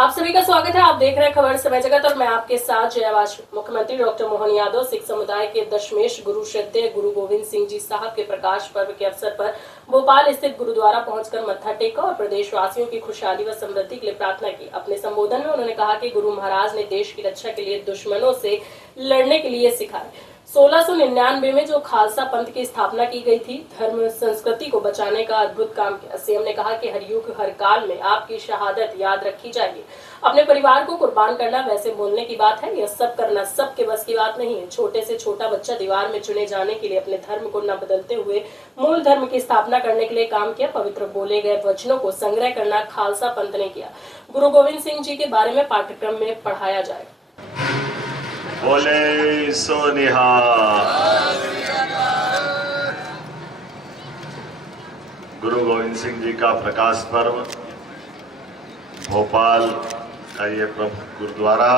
आप सभी का स्वागत है। आप देख रहे हैं खबर समय जगत और मैं आपके साथ जयावाज। मुख्यमंत्री डॉक्टर मोहन यादव सिख समुदाय के दशमेश गुरु श्रद्धेय गुरु गोविंद सिंह जी साहब के प्रकाश पर्व के अवसर पर भोपाल स्थित गुरुद्वारा पहुंचकर मत्था टेका और प्रदेशवासियों की खुशहाली व समृद्धि के लिए प्रार्थना की। अपने संबोधन में उन्होंने कहा कि गुरु महाराज ने देश की रक्षा के लिए दुश्मनों से लड़ने के लिए सिखाया। 1699 में जो खालसा पंथ की स्थापना की गई थी, धर्म संस्कृति को बचाने का अद्भुत काम किया। सीएम ने कहा कि हर युग हर काल में आपकी शहादत याद रखी जाएगी। अपने परिवार को कुर्बान करना वैसे बोलने की बात है, यह सब करना सबके बस की बात नहीं है। छोटे से छोटा बच्चा दीवार में चुने जाने के लिए अपने धर्म को न बदलते हुए मूल धर्म की स्थापना करने के लिए काम किया। पवित्र बोले गए वचनों को संग्रह करना खालसा पंथ ने किया। गुरु गोविंद सिंह जी के बारे में पाठ्यक्रम में पढ़ाया जाए। बोले सो निहाल। गुरु गोविंद सिंह जी का प्रकाश पर्व, भोपाल का ये प्रमुख गुरुद्वारा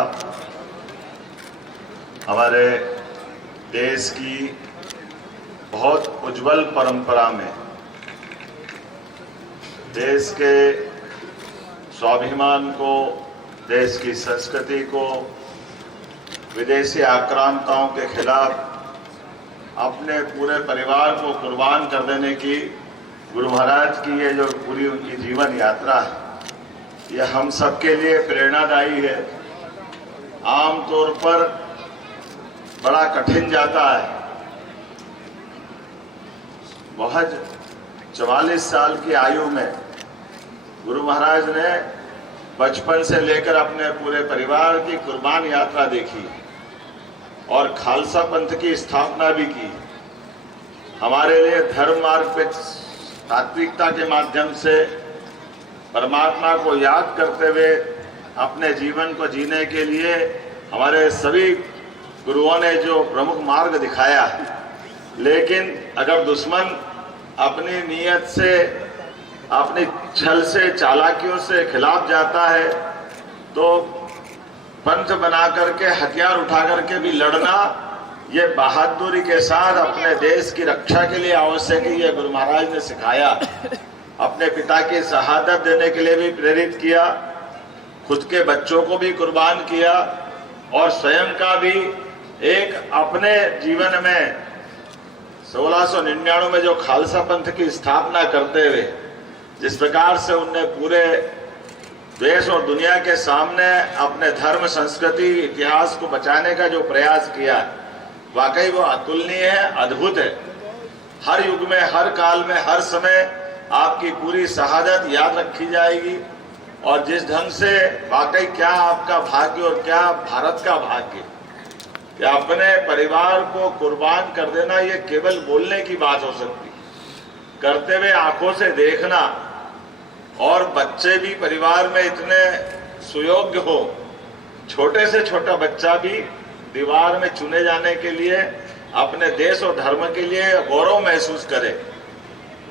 हमारे देश की बहुत उज्जवल परंपरा में देश के स्वाभिमान को, देश की संस्कृति को विदेशी आक्रांताओं के खिलाफ अपने पूरे परिवार को कुर्बान कर देने की गुरु महाराज की ये जो पूरी उनकी जीवन यात्रा है, यह हम सबके लिए प्रेरणादायी है। आमतौर पर बड़ा कठिन जाता है। बहुत 44 साल की आयु में गुरु महाराज ने बचपन से लेकर अपने पूरे परिवार की कुर्बान यात्रा देखी और खालसा पंथ की स्थापना भी की। हमारे लिए धर्म मार्ग पे तात्विकता के माध्यम से परमात्मा को याद करते हुए अपने जीवन को जीने के लिए हमारे सभी गुरुओं ने जो प्रमुख मार्ग दिखाया है। लेकिन अगर दुश्मन अपनी नीयत से, अपनी छल से, चालाकियों से खिलाफ जाता है तो पंथ बना करके, हथियार उठा करके भी लड़ना, ये बहादुरी के साथ अपने देश की रक्षा के लिए आवश्यक है। ये गुरु महाराज ने सिखाया। अपने पिता की शहादत देने के लिए भी प्रेरित किया, खुद के बच्चों को भी कुर्बान किया और स्वयं का भी एक अपने जीवन में 1699 में जो खालसा पंथ की स्थापना करते हुए जिस प्रकार से उनने पूरे देश और दुनिया के सामने अपने धर्म, संस्कृति, इतिहास को बचाने का जो प्रयास किया, वाकई वो अतुलनीय है, अद्भुत है। हर युग में, हर काल में, हर समय आपकी पूरी शहादत याद रखी जाएगी। और जिस ढंग से वाकई क्या आपका भाग्य और क्या भारत का भाग्य कि अपने परिवार को कुर्बान कर देना, ये केवल बोलने की बात हो सकती, करते हुए आंखों से देखना। और बच्चे भी परिवार में इतने सुयोग्य हो, छोटे से छोटा बच्चा भी दीवार में चुने जाने के लिए, अपने देश और धर्म के लिए गौरव महसूस करे,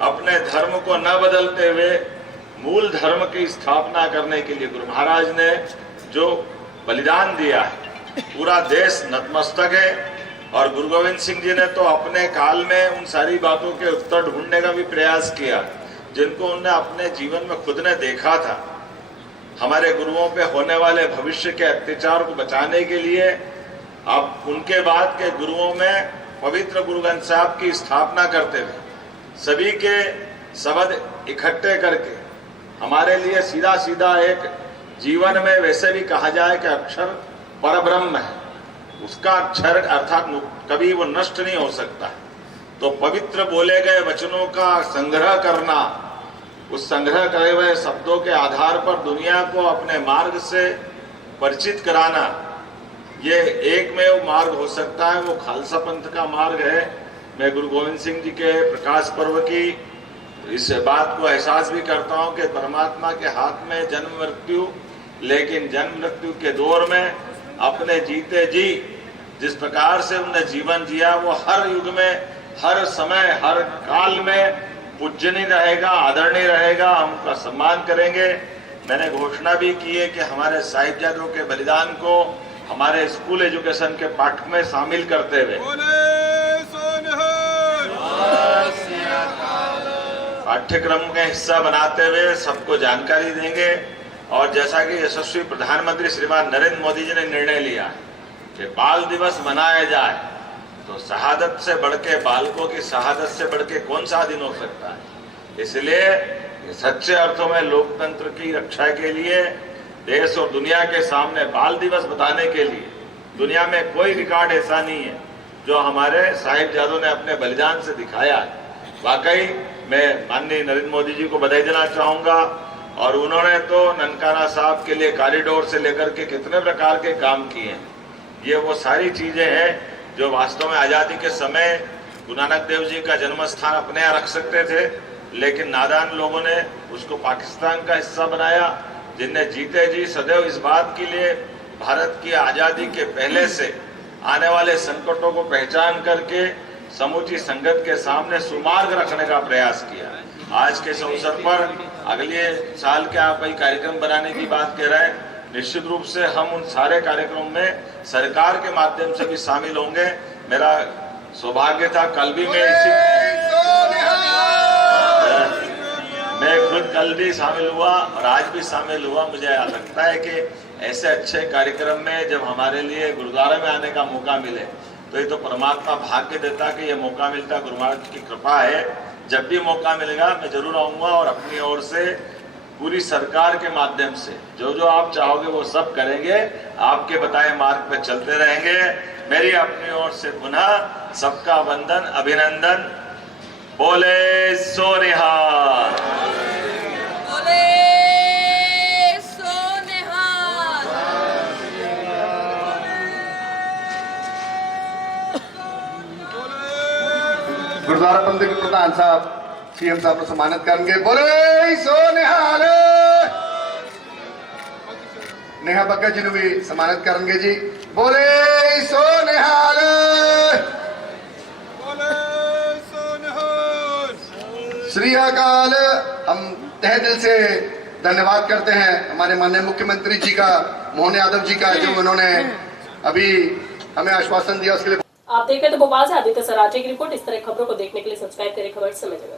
अपने धर्म को न बदलते हुए मूल धर्म की स्थापना करने के लिए गुरु महाराज ने जो बलिदान दिया है, पूरा देश नतमस्तक है। और गुरु गोविंद सिंह जी ने तो अपने काल में उन सारी बातों के उत्तर ढूंढने का भी प्रयास किया जिनको उन्होंने अपने जीवन में खुद ने देखा था। हमारे गुरुओं पे होने वाले भविष्य के अत्याचार को बचाने के लिए अब उनके बाद के गुरुओं में पवित्र गुरु ग्रंथ साहब की स्थापना करते हुए सभी के शब्द इकट्ठे करके हमारे लिए सीधा सीधा एक जीवन में वैसे भी कहा जाए कि अक्षर परब्रह्म है, उसका अक्षर अर्थात कभी वो नष्ट नहीं हो सकता। तो पवित्र बोले गए वचनों का संग्रह करना, उस संग्रह करे हुए शब्दों के आधार पर दुनिया को अपने मार्ग से परिचित कराना, ये एकमेव मार्ग हो सकता है, वो खालसा पंथ का मार्ग है। मैं गुरु गोविंद सिंह जी के प्रकाश पर्व की इस बात को एहसास भी करता हूँ कि परमात्मा के हाथ में जन्म मृत्यु, लेकिन जन्म मृत्यु के दौर में अपने जीते जी जिस प्रकार से उन्होंने जीवन जिया, वो हर युग में, हर समय, हर काल में पूज्यनीय रहेगा, आदरणीय रहेगा। हम उनका सम्मान करेंगे। मैंने घोषणा भी की है कि हमारे साहिबजादों के बलिदान को हमारे स्कूल एजुकेशन के पाठ में शामिल करते हुए पाठ्यक्रम का हिस्सा बनाते हुए सबको जानकारी देंगे और जैसा कि यशस्वी प्रधानमंत्री श्रीमान नरेंद्र मोदी जी ने निर्णय लिया है कि बाल दिवस मनाया जाए, तो शहादत से बढ़ के, बालकों की शहादत से बढ़ के कौन सा दिन हो सकता है। इसलिए सच्चे अर्थों में लोकतंत्र की रक्षा के लिए, देश और दुनिया के सामने बाल दिवस बताने के लिए, दुनिया में कोई रिकॉर्ड ऐसा नहीं है जो हमारे साहिबजादों ने अपने बलिदान से दिखाया है। वाकई मैं माननीय नरेंद्र मोदी जी को बधाई देना चाहूंगा। और उन्होंने तो ननकाना साहब के लिए कॉरिडोर से लेकर के कितने प्रकार के काम किए हैं। ये वो सारी चीजें हैं जो वास्तव में आजादी के समय गुरु नानक देव जी का जन्म स्थान अपने यहाँ रख सकते थे, लेकिन नादान लोगों ने उसको पाकिस्तान का हिस्सा बनाया, जिनने जीते जी सदैव इस बात के लिए भारत की आजादी के पहले से आने वाले संकटों को पहचान करके समूची संगत के सामने सुमार्ग रखने का प्रयास किया। आज के इस अवसर पर अगले साल के आप कई कार्यक्रम बनाने की बात कह रहे हैं। निश्चित रूप से हम उन सारे कार्यक्रमों में सरकार के माध्यम से भी शामिल होंगे। मेरा सौभाग्य था, कल भी मैं खुद कल भी शामिल हुआ और आज भी शामिल हुआ। मुझे लगता है कि ऐसे अच्छे कार्यक्रम में जब हमारे लिए गुरुद्वारा में आने का मौका मिले, तो ये तो परमात्मा भाग्य देता कि ये मौका मिलता, गुरु महाराज की कृपा है। जब भी मौका मिलेगा मैं जरूर आऊंगा और अपनी ओर से पूरी सरकार के माध्यम से जो जो आप चाहोगे वो सब करेंगे, आपके बताए मार्ग पे चलते रहेंगे। मेरी अपनी ओर से पुनः सबका वंदन, अभिनंदन। बोले सो निहाल। बोले सो निहाल। गुरुद्वारा प्रबंधक के प्रधान साहब, सीएम साहब को सम्मानित करेंगे। बोले सो निहाल। नेहा बग्गा जी ने भी सम्मानित करेंगे जी। बोले सो निहाल। श्री अकाल। हम तहे दिल से धन्यवाद करते हैं हमारे माननीय मुख्यमंत्री जी का, मोहन यादव जी का, जो उन्होंने अभी हमें आश्वासन दिया उसके लिए। आप देख रहे थे भोपाल से आदित्य सराजे की रिपोर्ट। इस तरह खबरों को देखने के लिए सब्सक्राइब करें खबर समय जगह।